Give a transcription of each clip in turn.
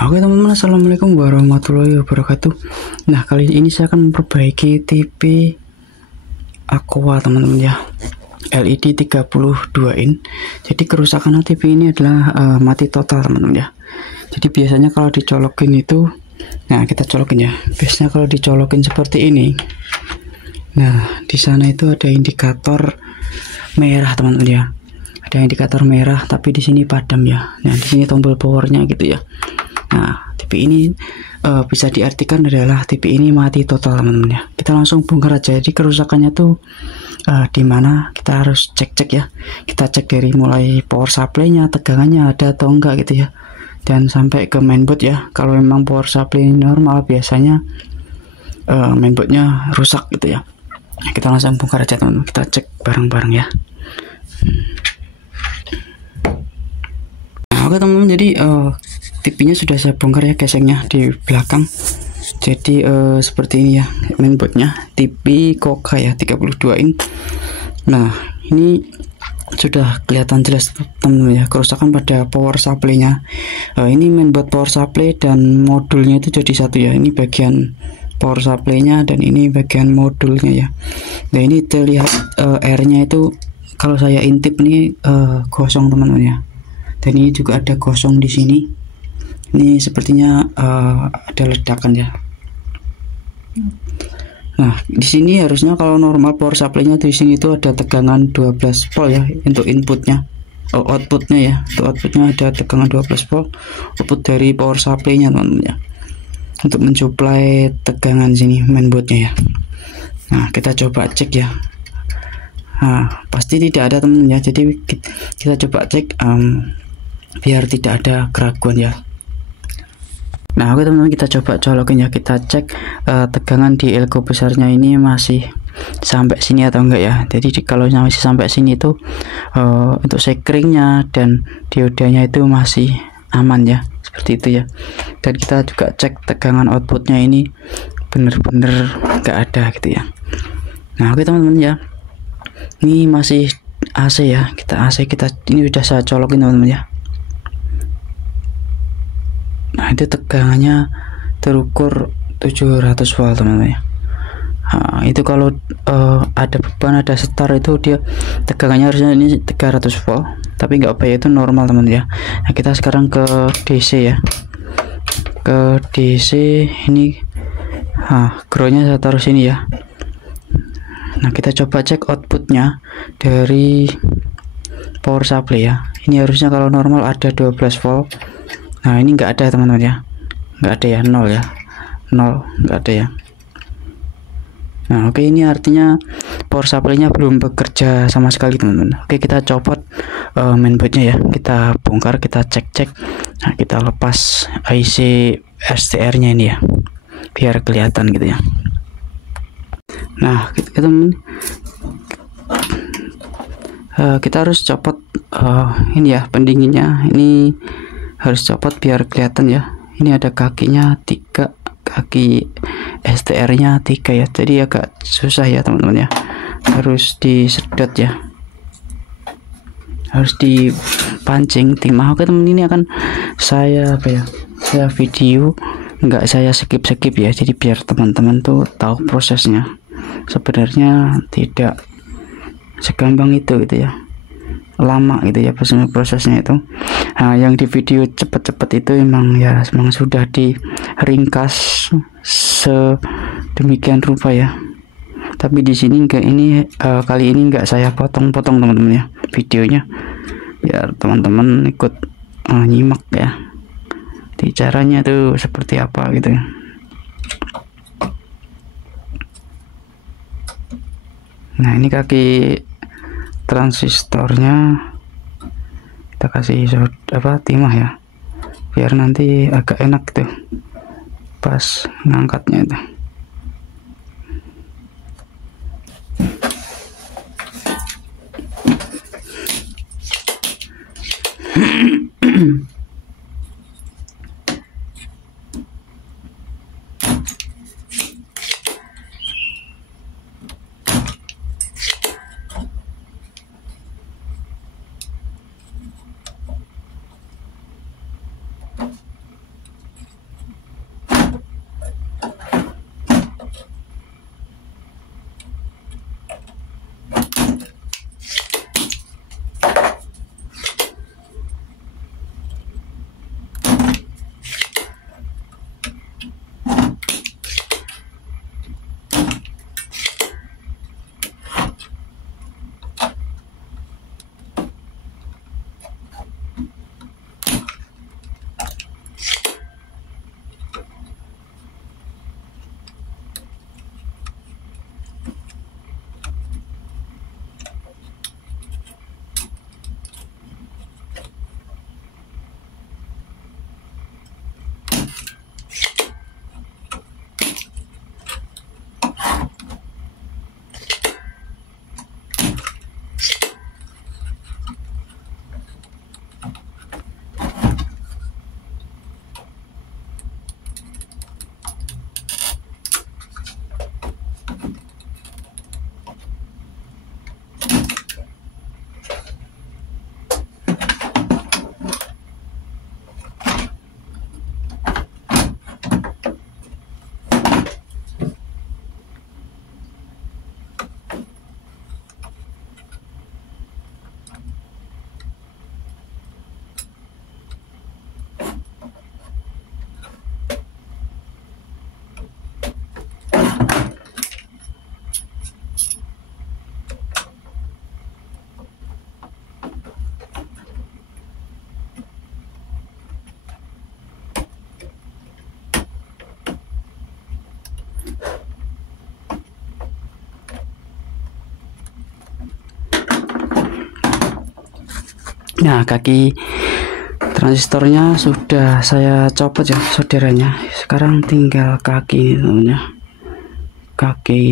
Oke teman-teman, assalamualaikum warahmatullahi wabarakatuh. Nah, kali ini saya akan memperbaiki TV Aqua teman-teman ya, LED 32 in. Jadi kerusakan TV ini adalah mati total teman-teman ya. Jadi biasanya kalau dicolokin itu, nah kita colokin ya. Biasanya kalau dicolokin seperti ini, nah di sana itu ada indikator merah teman-teman ya. Ada indikator merah, tapi di sini padam ya. Nah di sini tombol powernya gitu ya. Nah, TV ini bisa diartikan adalah TV ini mati total teman-teman ya. Kita langsung bongkar aja. Jadi kerusakannya tuh di mana kita harus cek-cek ya. Kita cek dari mulai power supply-nya, tegangannya ada atau enggak gitu ya. Dan sampai ke mainboard ya. Kalau memang power supply normal, biasanya mainboardnya rusak gitu ya. Nah, kita langsung bongkar aja teman-teman. Kita cek bareng-bareng ya. Nah, oke teman-teman, jadi TV-nya sudah saya bongkar ya, casingnya di belakang. Jadi seperti ini ya mainboardnya, TV Koka ya 32 in. Nah ini sudah kelihatan jelas teman-teman ya, kerusakan pada power supply-nya. Ini mainboard power supply dan modulnya itu jadi satu ya. Ini bagian power supply-nya dan ini bagian modulnya ya. Nah ini terlihat airnya itu kalau saya intip nih gosong teman-teman ya. Dan ini juga ada gosong di sini. Ini sepertinya ada ledakan ya. Nah, di sini harusnya kalau normal power supply-nya di sini itu ada tegangan 12 volt ya untuk inputnya. Outputnya ya. Untuk outputnya ada tegangan 12 volt. Output dari power supply-nya teman-teman ya. Untuk mensuplai tegangan sini mainboardnya ya. Nah, kita coba cek ya. Nah, pasti tidak ada teman-teman ya. Jadi kita coba cek biar tidak ada keraguan ya. Nah oke teman-teman, kita coba colokin ya. Kita cek tegangan di elko besarnya ini masih sampai sini atau enggak ya. Jadi kalau masih sampai sini itu untuk sekringnya dan diodanya itu masih aman ya, seperti itu ya. Dan kita juga cek tegangan outputnya ini bener-bener enggak ada gitu ya. Nah oke teman-teman ya, ini masih AC ya. Kita AC, kita ini udah saya colokin teman-teman ya. Nah itu tegangannya terukur 700 volt teman-teman ya. Nah, itu kalau ada beban, ada setar, itu dia tegangannya harusnya ini 300 volt, tapi nggak apa ya, itu normal teman ya. Nah kita sekarang ke DC ya, ke DC ini. Groundnya saya taruh sini ya. Nah kita coba cek outputnya dari power supply ya. Ini harusnya kalau normal ada 12 volt. Nah ini enggak ada teman-teman ya, enggak ada ya, 0 ya, 0, enggak ada ya. Nah oke, ini artinya power supply-nya belum bekerja sama sekali teman-teman. Oke, kita copot mainboardnya ya, kita bongkar, kita cek-cek. Nah kita lepas IC STR-nya ini ya, biar kelihatan gitu ya. Nah teman-teman, kita harus copot ini ya, pendinginnya ini harus copot biar kelihatan ya. Ini ada kakinya 3, kaki STR-nya 3 ya. Jadi agak susah ya teman-teman ya, harus disedot ya, harus dipancing timah. Oke teman, ini akan saya saya video, nggak saya skip ya. Jadi biar teman-teman tuh tahu prosesnya. Sebenarnya tidak segampang itu gitu ya, lama gitu ya prosesnya itu. Nah, yang di video cepet-cepet itu emang ya, memang sudah diringkas sedemikian rupa ya. Tapi di sini enggak, ini kali ini enggak saya potong-potong teman-teman ya videonya, biar teman-teman ikut nyimak ya di caranya tuh seperti apa gitu ya. Nah ini kaki transistornya kita kasih timah ya, biar nanti agak enak tuh pas ngangkatnya itu. Nah, kaki transistornya sudah saya copot ya saudaranya. Sekarang tinggal kaki ini teman-teman ya. Kaki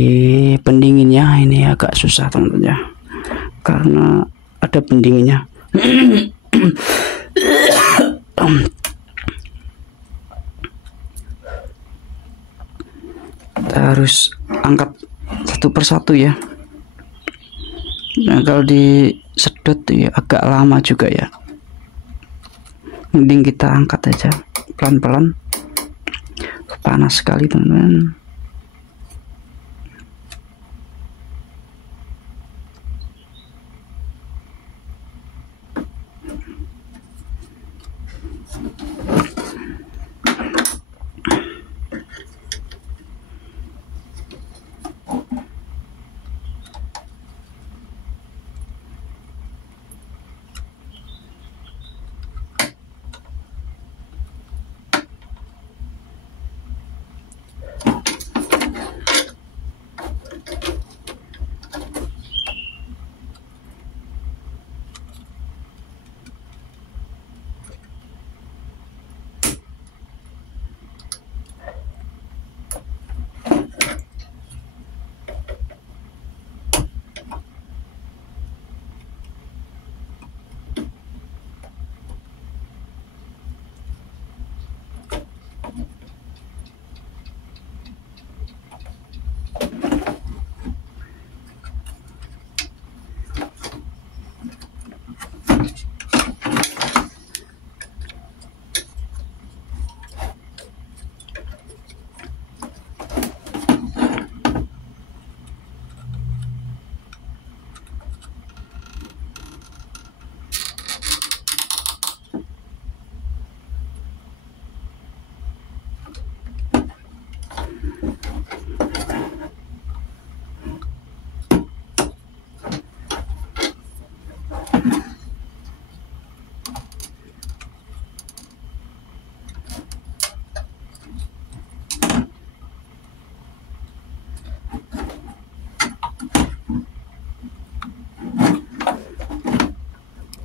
pendinginnya ini agak susah teman-teman ya, karena ada pendinginnya. Kita harus angkat satu persatu ya. Nah, kalau disedot ya agak lama juga ya. Mending kita angkat aja pelan-pelan. Panas sekali teman-teman.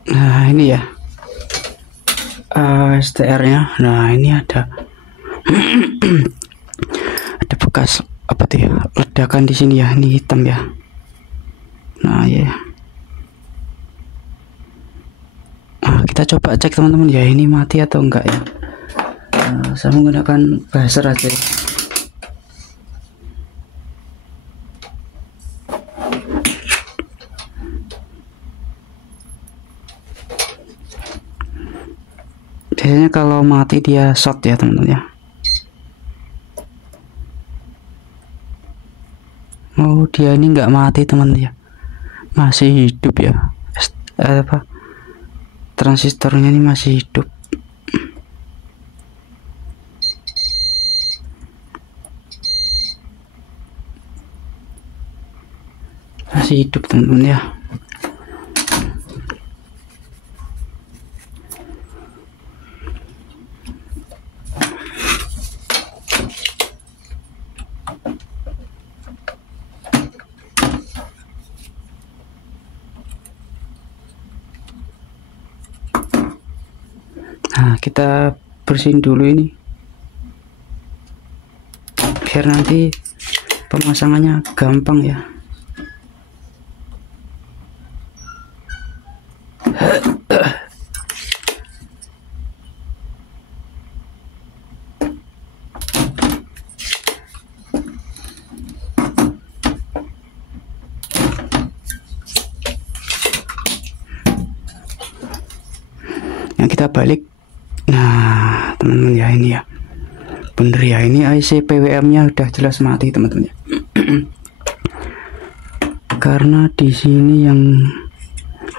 Nah ini ya STR-nya. Nah ini ada ada bekas apa tuh ya, ledakan di sini ya, ini hitam ya. Nah ya, kita coba cek teman-teman ya, ini mati atau enggak ya. Saya menggunakan buzzer aja ya. Biasanya kalau mati dia short ya teman-teman ya. Oh dia ini nggak mati teman-teman ya, masih hidup ya. Transistornya ini masih hidup. Masih hidup teman-teman ya. Nah kita bersihin dulu ini biar nanti pemasangannya gampang ya. Yang kita balik. Nah teman-teman ya, ini ya bener ya, ini IC PWM nya udah jelas mati teman-teman ya. Karena di sini yang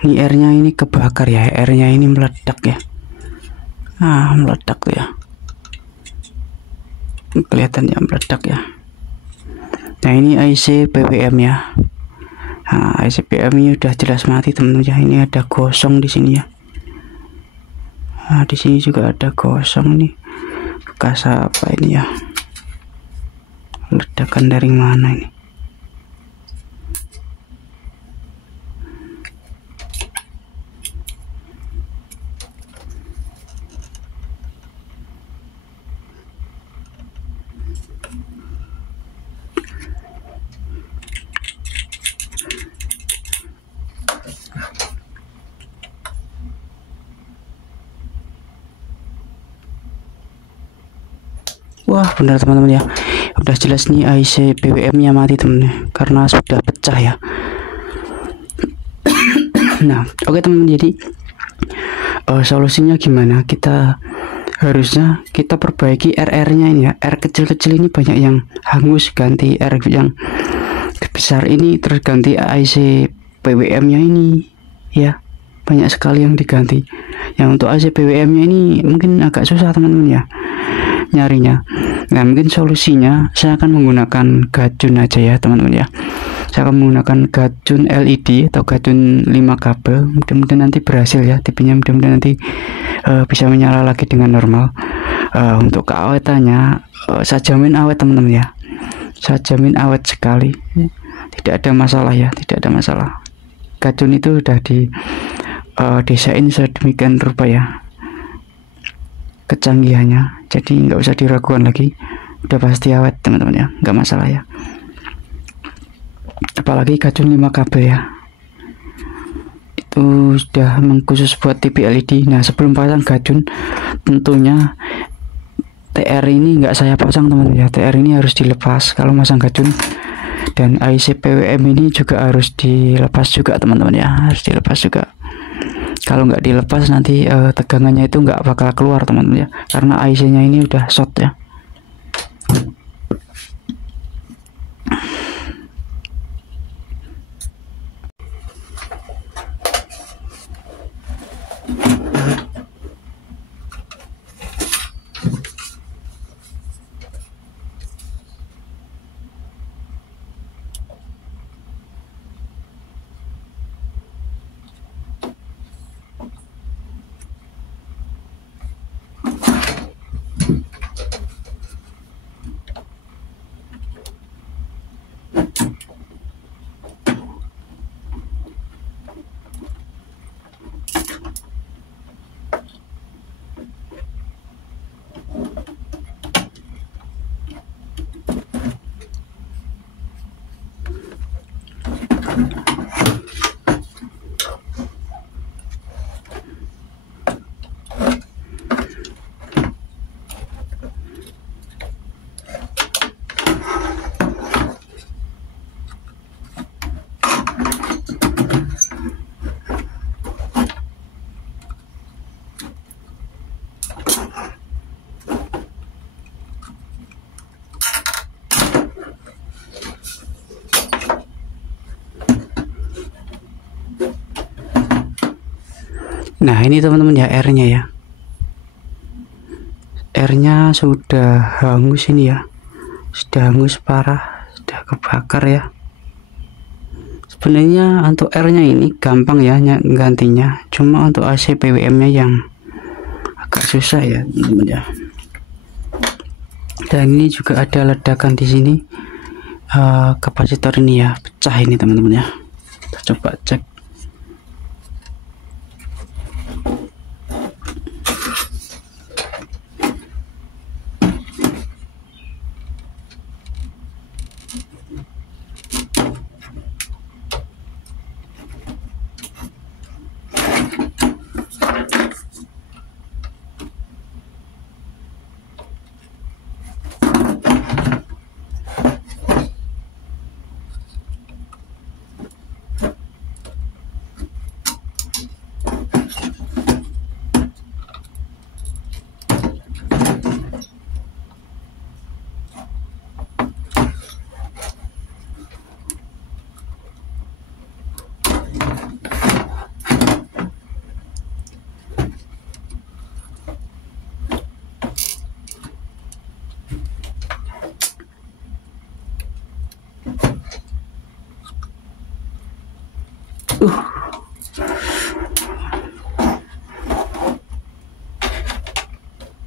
ini R nya ini kebakar ya, R nya ini meledak ya. Meledak tuh ya, kelihatan ya meledak ya. Nah ini IC PWM ya. Nah IC PWM nya udah jelas mati teman-teman ya. Ini ada gosong di sini ya. Nah di sini juga ada gosong nih, bekas apa ini ya, ledakan dari mana ini. Wah, benar teman-teman ya, udah jelas nih IC BWM nya mati teman-teman karena sudah pecah ya. Nah, oke teman-teman, jadi solusinya gimana? Harusnya kita perbaiki RR nya ini ya. R kecil-kecil ini banyak yang hangus, ganti R yang besar ini terus ganti IC BWM nya ini ya, banyak sekali yang diganti. Yang untuk IC BWM nya ini mungkin agak susah teman-teman ya nyarinya. Nah, mungkin solusinya saya akan menggunakan gajun aja ya teman-teman ya. Saya akan menggunakan gajun LED atau gajun 5 kabel. Mudah-mudahan nanti berhasil ya tipenya, mudah-mudahan nanti bisa menyala lagi dengan normal. Untuk keawetannya saya jamin awet teman-teman ya, saya jamin awet sekali, tidak ada masalah ya, tidak ada masalah. Gajun itu sudah di desain sedemikian rupa ya kecanggihannya, jadi nggak usah diragukan lagi, udah pasti awet teman-teman ya, nggak masalah ya. Apalagi gajun 5 kabel ya, itu sudah khusus buat TV LED. Nah, sebelum pasang gajun tentunya TR ini nggak saya pasang teman-teman ya, TR ini harus dilepas kalau masang gajun, dan IC PWM ini juga harus dilepas juga teman-teman ya, harus dilepas juga. Kalau nggak dilepas nanti tegangannya itu nggak bakal keluar teman-teman ya, karena IC nya ini udah short ya. Nah, ini teman-teman ya R nya ya, R nya sudah hangus ini ya, sudah hangus parah, sudah kebakar ya. Sebenarnya untuk R nya ini gampang ya gantinya, cuma untuk AC PWM nya yang agak susah ya teman-teman ya. Dan ini juga ada ledakan di sini, kapasitor ini ya pecah ini teman-teman ya. Kita coba cek.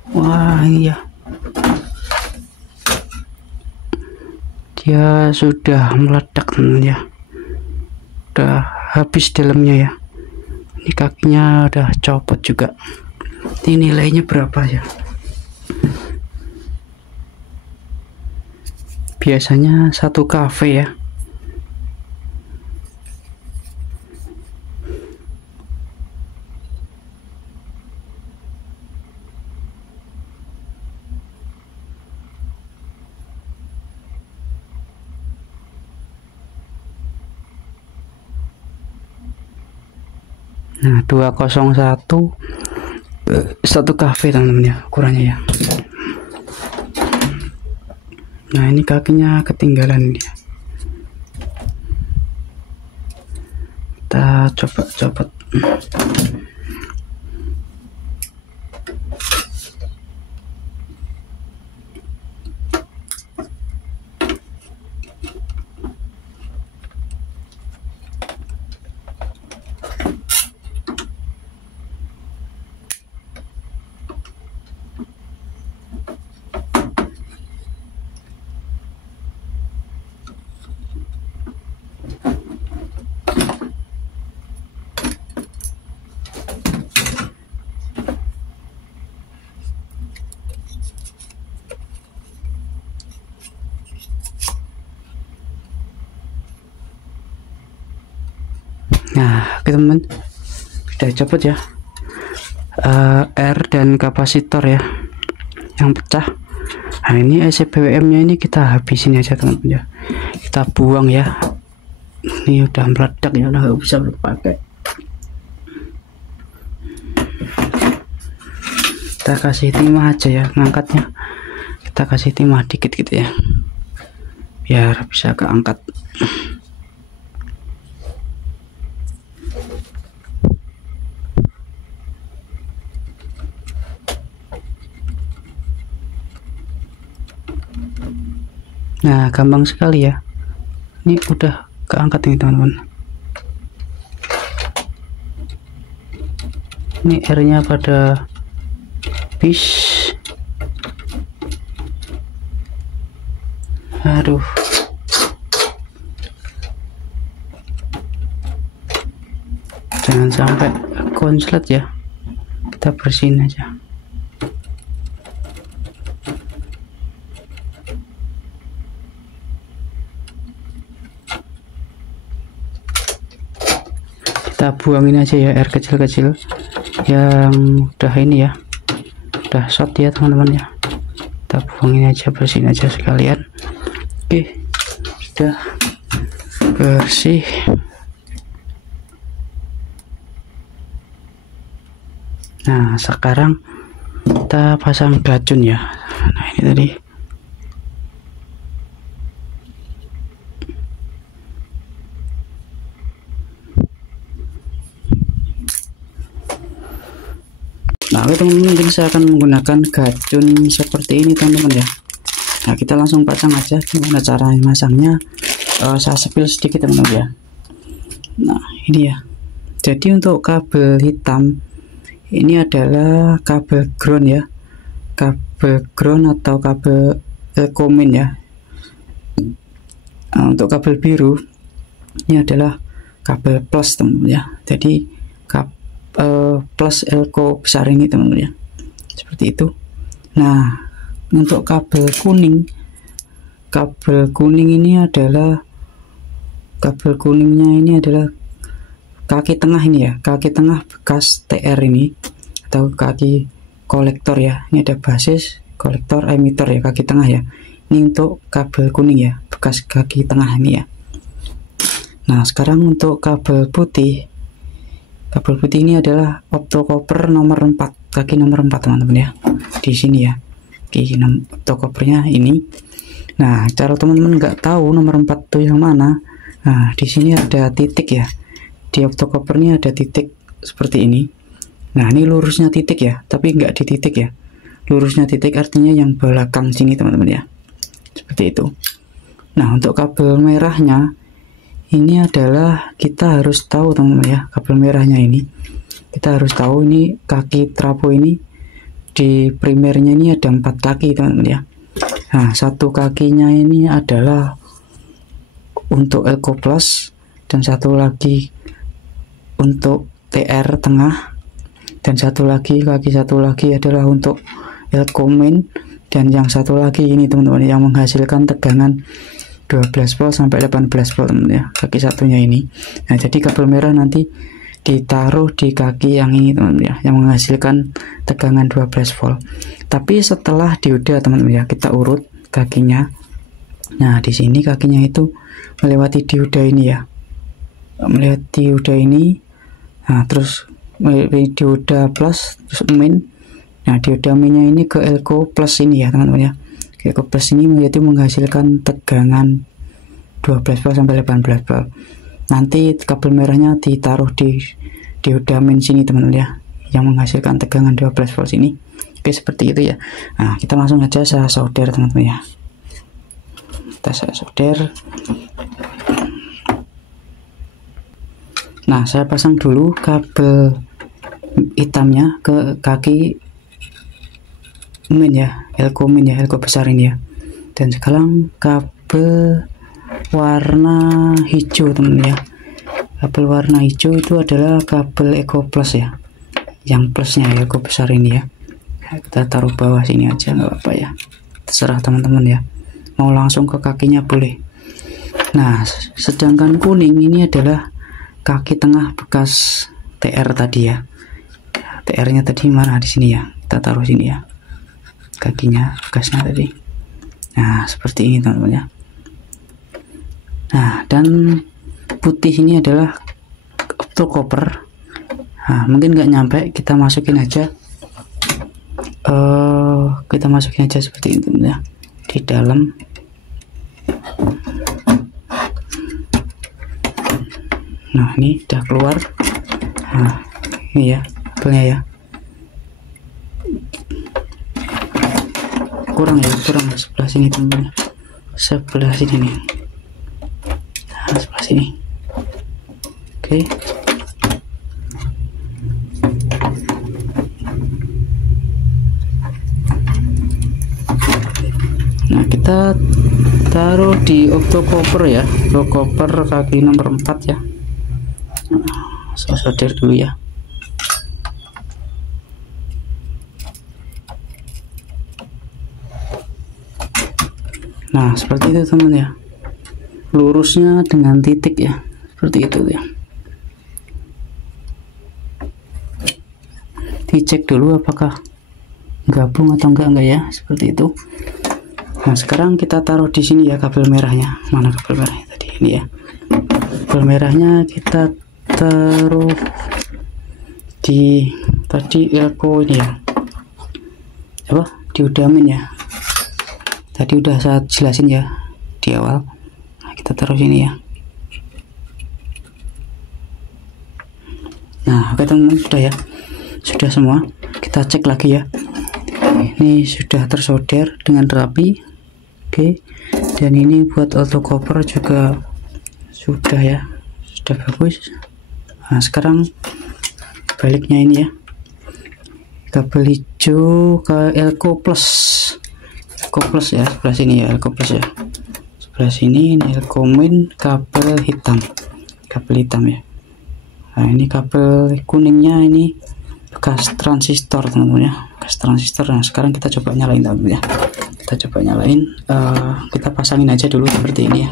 Wah, iya, dia sudah meledak ya, udah habis dalamnya ya. Ini kakinya udah copot juga. Ini nilainya berapa ya? Biasanya 1 kafe ya. Nah 201 1 kV teman-teman ya ukurannya ya. Nah ini kakinya ketinggalan dia. Kita coba copot. Nah, oke teman, sudah copot ya. R dan kapasitor ya yang pecah. Nah ini IC BWM nya ini kita habisin aja teman-teman ya, kita buang ya. Ini udah meledak ya, udah nggak bisa dipakai. Kita kasih timah aja ya ngangkatnya, kita kasih timah dikit gitu ya biar bisa keangkat. Nah gampang sekali ya, ini udah keangkat nih teman-teman. Ini R nya pada bis. Aduh, jangan sampai konslet ya, kita bersihin aja. Kita buangin aja ya air kecil-kecil yang udah ini ya, udah short ya teman-teman ya. Kita buangin aja, bersihin aja sekalian. Oke, sudah bersih. Nah sekarang kita pasang gacun ya. Nah ini tadi. Nah teman-teman, mungkin saya akan menggunakan gacun seperti ini teman-teman ya. Nah kita langsung pasang aja. Gimana cara masangnya, saya spill sedikit teman-teman ya. Nah ini ya, jadi untuk kabel hitam ini adalah kabel ground ya, kabel ground atau kabel Elcomin ya. Nah, untuk kabel biru ini adalah kabel plus teman-teman ya, jadi plus elko besar ini teman-teman ya, seperti itu. Nah untuk kabel kuning ini adalah kabel kuningnya ini adalah kaki tengah ini ya, kaki tengah bekas TR ini atau kaki kolektor ya. Ini ada basis, kolektor, emitter ya, kaki tengah ya. Ini untuk kabel kuning ya, bekas kaki tengah ini ya. Nah sekarang untuk kabel putih ini adalah optocopper nomor 4, kaki nomor 4 teman-teman ya, di sini ya, kaki optocoppernya ini. Nah cara teman-teman nggak tahu nomor 4 itu yang mana, nah di sini ada titik ya, di optocoppernya ada titik seperti ini. Nah ini lurusnya titik ya, tapi nggak di titik ya, lurusnya titik artinya yang belakang sini teman-teman ya, seperti itu. Nah untuk kabel merahnya ini adalah kita harus tahu teman-teman ya, kabel merahnya ini kita harus tahu. Ini kaki trapo ini di primernya ini ada 4 kaki teman-teman ya. Nah satu kakinya ini adalah untuk Elco plus, dan satu lagi untuk TR tengah, dan satu lagi kaki satu lagi adalah untuk Elcomin, dan yang satu lagi ini teman-teman yang menghasilkan tegangan 12 volt sampai 18 volt teman-teman ya, kaki satunya ini. Nah jadi kabel merah nanti ditaruh di kaki yang ini teman-teman ya, yang menghasilkan tegangan 12 volt. Tapi setelah dioda teman-teman ya, kita urut kakinya. Nah di sini kakinya itu melewati dioda ini ya, melewati dioda ini. Nah terus dioda plus terus min. Nah dioda minnya ini ke elko plus ini ya teman-teman ya. Elko plus ini yaitu menghasilkan tegangan 12 volt sampai 18 volt. Nanti kabel merahnya ditaruh di dioda min sini teman-teman ya, yang menghasilkan tegangan 12 volt ini. Oke, seperti itu ya. Nah kita langsung aja saya solder teman-teman ya. Saya solder. Nah saya pasang dulu kabel hitamnya ke kaki min ya, elko min ya, elko besar ini ya. Dan sekarang kabel warna hijau teman-teman ya. Kabel warna hijau itu adalah kabel Eco Plus ya, yang plusnya ya, Eco besar ini ya. Kita taruh bawah sini aja nggak apa-apa ya, terserah teman-teman ya, mau langsung ke kakinya boleh. Nah sedangkan kuning ini adalah kaki tengah bekas TR tadi ya. TR nya tadi mana, di sini ya, kita taruh sini ya, kakinya bekasnya tadi. Nah seperti ini teman-teman ya. Nah dan putih ini adalah optokoper. Nah mungkin nggak nyampe, kita masukin aja seperti itu ya, di dalam. Nah ini udah keluar. Nah ini ya kabelnya ya, kurang sebelah sini teman-teman, sebelah sini nih. Nah, sebelah sini. Oke. Nah kita taruh di optokoper ya, optokoper kaki nomor 4 ya. Nah, saya solder dulu ya. Nah seperti itu teman ya, lurusnya dengan titik ya, seperti itu ya. Dicek dulu apakah gabung atau enggak ya, seperti itu. Nah sekarang kita taruh di sini ya kabel merahnya. Mana kabel merahnya tadi, ini ya, kabel merahnya kita taruh di tadi elko ini ya, apa, dioda min ya, tadi udah saya jelasin ya di awal. Nah, kita taruh sini ya. Nah oke teman-teman, sudah ya, sudah semua. Kita cek lagi ya, ini sudah tersolder dengan rapi. Oke, dan ini buat optokoper juga sudah ya, sudah bagus. Nah sekarang baliknya ini ya, kabel hijau ke elko plus ya, sebelah sini ya, elko plus ya, sebelah sini. Ini elko min, kabel hitam ya. Nah ini kabel kuningnya ini bekas transistor teman-teman ya, bekas transistor. Nah sekarang kita coba nyalain teman-teman ya, kita coba nyalain. Kita pasangin aja dulu seperti ini ya.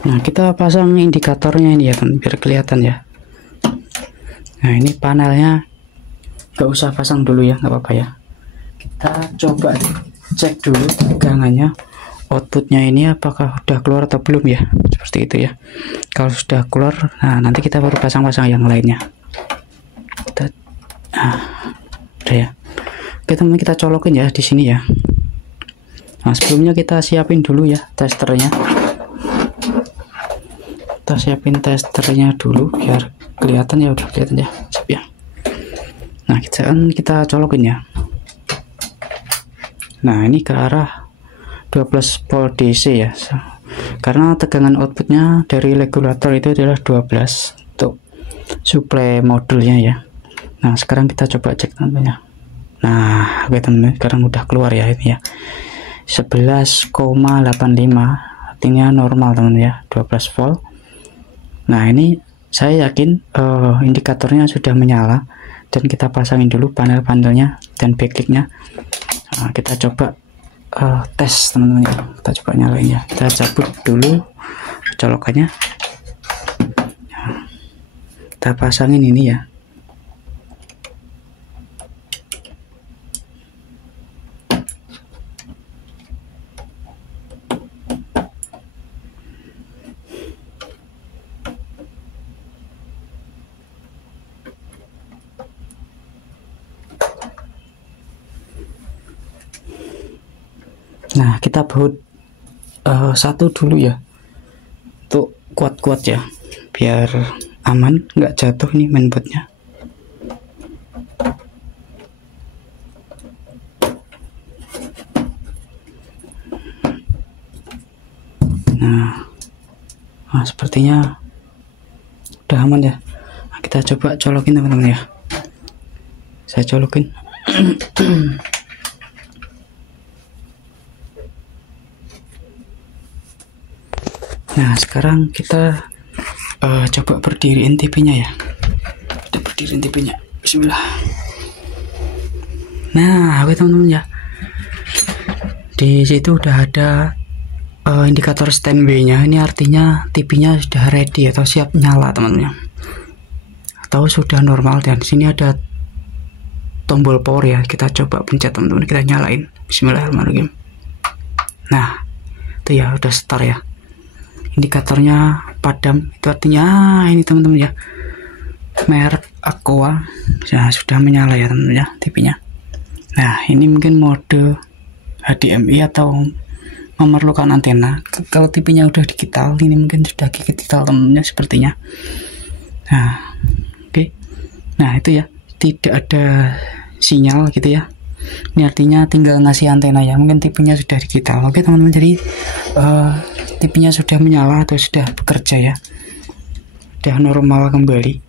Nah kita pasang indikatornya ini ya kan, biar kelihatan ya. Nah ini panelnya gak usah pasang dulu ya, nggak apa-apa ya. Kita coba cek dulu tegangannya, outputnya ini apakah udah keluar atau belum ya, seperti itu ya. Kalau sudah keluar, nah nanti kita baru pasang yang lainnya. Udah ya. Oke teman-teman, kita colokin ya di sini ya. Nah sebelumnya kita siapin dulu ya testernya. Kita siapin testernya dulu biar kelihatan ya, udah kelihatan ya, siap ya. Nah kita colokin ya. Nah ini ke arah 12 volt DC ya, karena tegangan outputnya dari regulator itu adalah 12 untuk suplai modulnya ya. Nah sekarang kita coba cek teman-teman. Nah oke teman-teman, sekarang udah keluar ya ini ya, 11,85 settingnya normal teman ya, 12 volt. Nah ini saya yakin indikatornya sudah menyala, dan kita pasangin dulu panel-panelnya dan backlight-nya. Nah, kita coba tes teman-teman ya, kita coba nyalain ya, kita cabut dulu colokannya. Nah, kita pasangin ini ya. Nah kita baut satu dulu ya, untuk kuat-kuat ya, biar aman nggak jatuh nih mainboardnya. Nah sepertinya udah aman ya. Nah, kita coba colokin teman-teman ya, saya colokin. Nah sekarang kita coba berdiriin TV-nya ya, kita berdiriin TV-nya, bismillah. Nah oke teman-teman ya, di situ udah ada indikator standby-nya. Ini artinya TV-nya sudah ready atau siap nyala teman-teman, atau sudah normal. Dan sini ada tombol power ya, kita coba pencet teman-teman, kita nyalain, bismillahirrahmanirrahim. Nah itu ya udah start ya, indikatornya padam, itu artinya ini teman-teman ya, merek Aqua ya, sudah menyala ya teman-teman ya TV-nya. Nah ini mungkin mode HDMI atau memerlukan antena. Kalau TV-nya udah digital, ini mungkin sudah digital teman-teman sepertinya. Nah oke. Nah itu ya, tidak ada sinyal gitu ya, ini artinya tinggal ngasih antena ya, mungkin TV-nya sudah digital. Oke teman-teman, jadi TV-nya sudah menyala atau sudah bekerja ya, sudah normal kembali.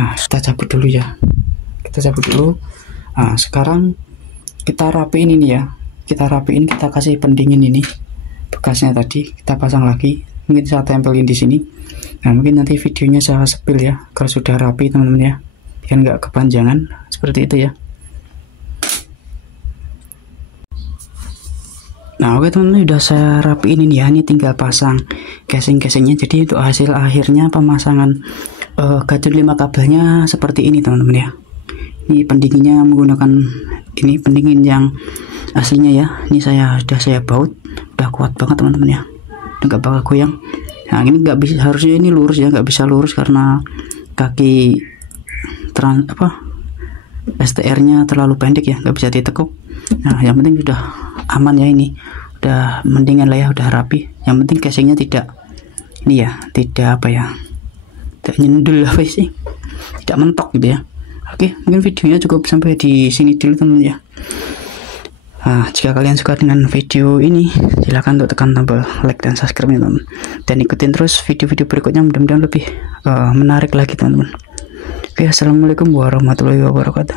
Nah kita cabut dulu ya, kita cabut dulu. Nah sekarang kita rapiin ini ya, kita rapiin, kita kasih pendingin ini bekasnya tadi, kita pasang lagi, mungkin saya tempelin di sini. Nah mungkin nanti videonya saya spill ya, kalau sudah rapi teman-teman ya, biar nggak kepanjangan seperti itu ya. Nah oke teman-teman, udah saya rapiin ini ya, ini tinggal pasang casing-casingnya. Jadi untuk hasil akhirnya pemasangan gajah 5 kabelnya seperti ini teman-teman ya. Ini pendinginnya menggunakan ini pendingin yang aslinya ya, ini sudah saya baut, udah kuat banget teman-teman ya, nggak bakal goyang. Nah ini nggak bisa, harusnya ini lurus ya, nggak bisa lurus karena kaki STR-nya terlalu pendek ya, nggak bisa ditekuk. Nah yang penting sudah aman ya, ini udah mendingan lah ya, udah rapi. Yang penting casingnya tidak ini ya, tidak tidak nyendul apa sih, tidak mentok gitu ya. Oke, mungkin videonya cukup sampai di sini dulu teman ya. Nah, jika kalian suka dengan video ini, silahkan untuk tekan tombol like dan subscribe ya teman, dan ikutin terus video-video berikutnya, mudah-mudahan lebih menarik lagi teman-teman. Oke, assalamualaikum warahmatullahi wabarakatuh.